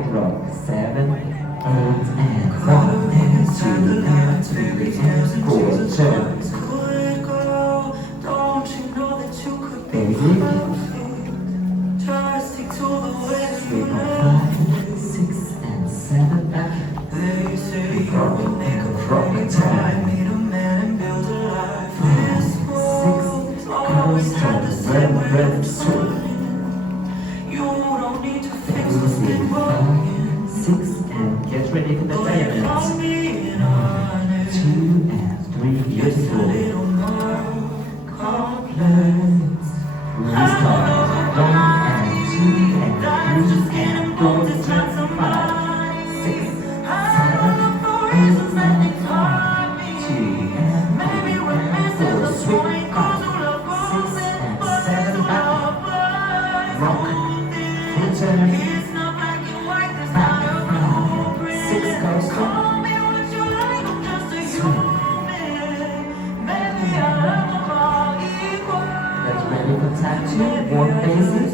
right rock, 7, 8, and 1, and 2, and 3, and 4, turn. Baby. 3.5, 6, and 7, back. Rock and rock and turn. 5, 6, goes turn, run, swing. Easy, 5, 6, and get ready for the diamonds. 2 and 3, beautiful. Complex. Restart. 1 and 2 and 3 and go to turn. 5, 6, 7, 8, and 1, 2 and 3 and 4. Swing 5, 6 and 7 back. Rock. Full turn. Back 5, 6 goes to. Swing. Get ready for tap 2, 1 basis.